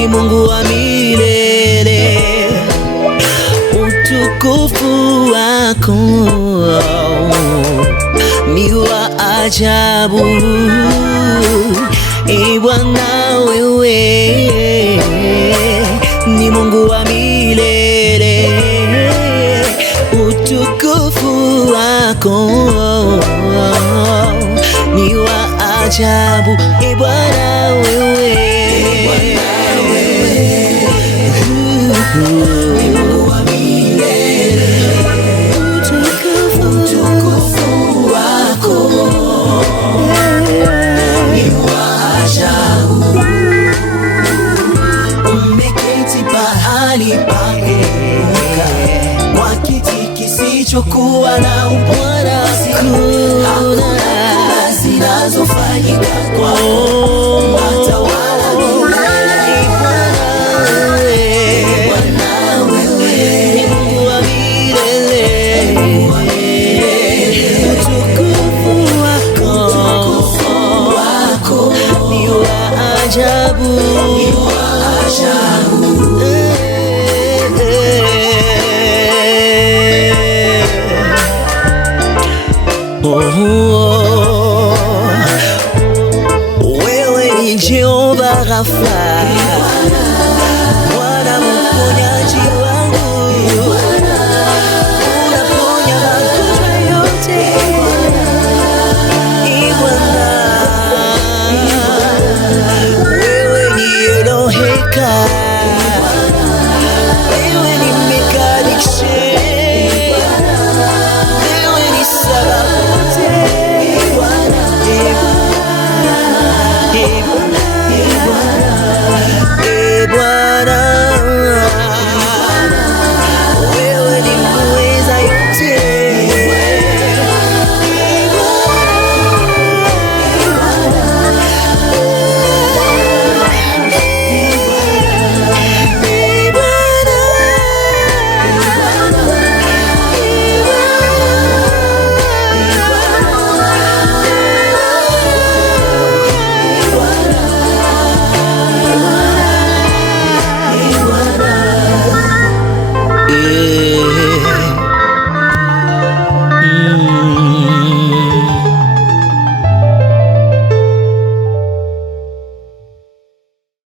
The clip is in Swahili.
ni Mungu wa milele, utukufu wako ni wa ajabu. Bwana wewe ni Mungu wa milele, utukufu wako ni wa ajabu. Bwana wewe ni Mungu wa milele, utukufu wako ni wa ajabu. Umeketi pahali pa kuinuka, kwa kiti kisichokuwa na upana. Hakuna zinazofanyika kwako, watawala milele. Bwana wewe ni Mungu wa milele, utukufu wako ni wa ajabu. Wewe ni Jehova Rafa, Bwana mponyaji.